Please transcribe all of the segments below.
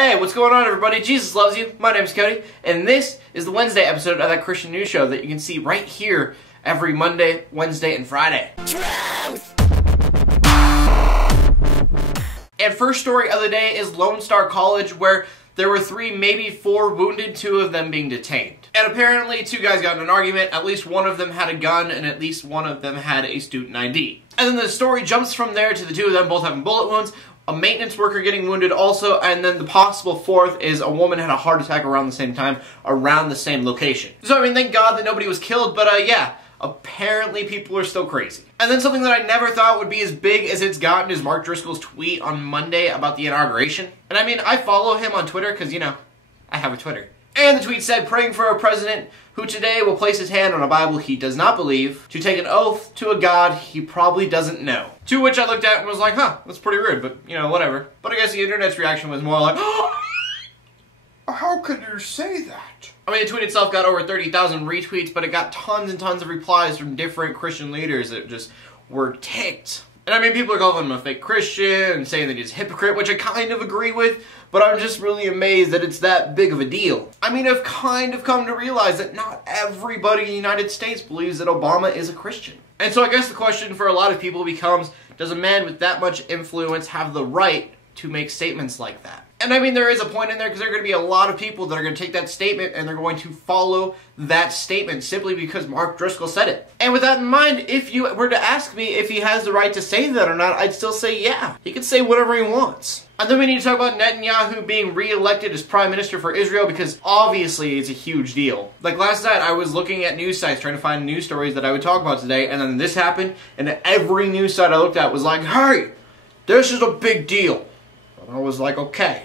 Hey, what's going on, everybody? Jesus loves you. My name's Cody, and this is the Wednesday episode of that Christian news show that you can see right here every Monday, Wednesday, and Friday. Truth! And first story of the day is Lone Star College, where there were 3, maybe 4 wounded, 2 of them being detained. And apparently 2 guys got in an argument, at least one of them had a gun, and at least one of them had a student ID. And then the story jumps from there to the 2 of them both having bullet wounds, a maintenance worker getting wounded also, and then the possible 4th is a woman had a heart attack around the same time, around the same location. So I mean, thank God that nobody was killed, but yeah, apparently people are still crazy. And then something that I never thought would be as big as it's gotten is Mark Driscoll's tweet on Monday about the inauguration. And I mean, I follow him on Twitter because, you know, I have a Twitter. And the tweet said, praying for a president who today will place his hand on a Bible he does not believe, to take an oath to a God he probably doesn't know. To which I looked at and was like, huh, that's pretty rude, but, you know, whatever. But I guess the internet's reaction was more like, oh, how could you say that? I mean, the tweet itself got over 30,000 retweets, but it got tons and tons of replies from different Christian leaders that just were ticked. And I mean, people are calling him a fake Christian and saying that he's a hypocrite, which I kind of agree with, but I'm just really amazed that it's that big of a deal. I mean, I've kind of come to realize that not everybody in the United States believes that Obama is a Christian. And so I guess the question for a lot of people becomes, does a man with that much influence have the right to make statements like that? And I mean, there is a point in there because there are going to be a lot of people that are going to take that statement and they're going to follow that statement simply because Mark Driscoll said it. And with that in mind, if you were to ask me if he has the right to say that or not, I'd still say yeah. He can say whatever he wants. And then we need to talk about Netanyahu being re-elected as Prime Minister for Israel because obviously it's a huge deal. Like last night, I was looking at news sites trying to find news stories that I would talk about today, and then this happened, and every news site I looked at was like, hey, this is a big deal. And I was like, okay.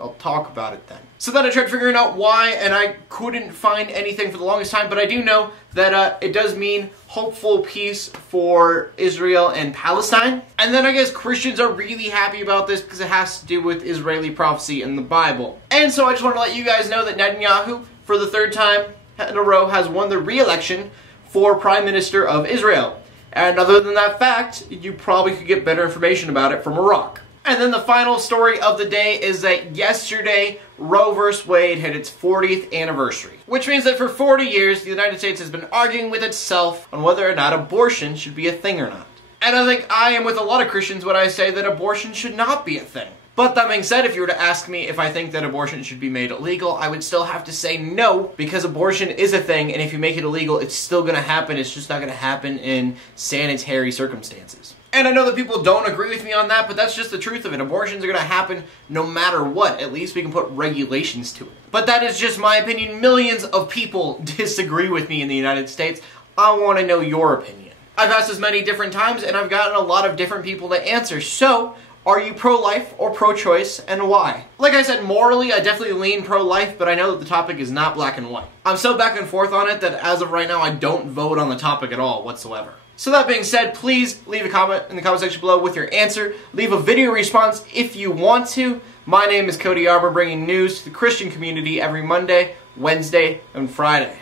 I'll talk about it then. So then I tried figuring out why, and I couldn't find anything for the longest time, but I do know that it does mean hopeful peace for Israel and Palestine. And then I guess Christians are really happy about this because it has to do with Israeli prophecy in the Bible. And so I just want to let you guys know that Netanyahu, for the 3rd time in a row, has won the re-election for Prime Minister of Israel. And other than that fact, you probably could get better information about it from Iraq. And then the final story of the day is that yesterday, Roe v. Wade hit its 40th anniversary. Which means that for 40 years, the United States has been arguing with itself on whether or not abortion should be a thing or not. And I think I am with a lot of Christians when I say that abortion should not be a thing. But that being said, if you were to ask me if I think that abortion should be made illegal, I would still have to say no, because abortion is a thing, and if you make it illegal, it's still going to happen. It's just not going to happen in sanitary circumstances. And I know that people don't agree with me on that, but that's just the truth of it. Abortions are going to happen no matter what. At least we can put regulations to it. But that is just my opinion. Millions of people disagree with me in the United States. I want to know your opinion. I've asked this many different times, and I've gotten a lot of different people to answer. So, are you pro-life or pro-choice, and why? Like I said, morally, I definitely lean pro-life, but I know that the topic is not black and white. I'm so back and forth on it that as of right now, I don't vote on the topic at all whatsoever. So that being said, please leave a comment in the comment section below with your answer. Leave a video response if you want to. My name is Cody Arbor, bringing news to the Christian community every Monday, Wednesday, and Friday.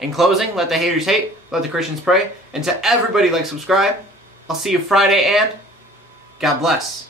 In closing, let the haters hate, let the Christians pray, and to everybody like, subscribe. I'll see you Friday, and God bless.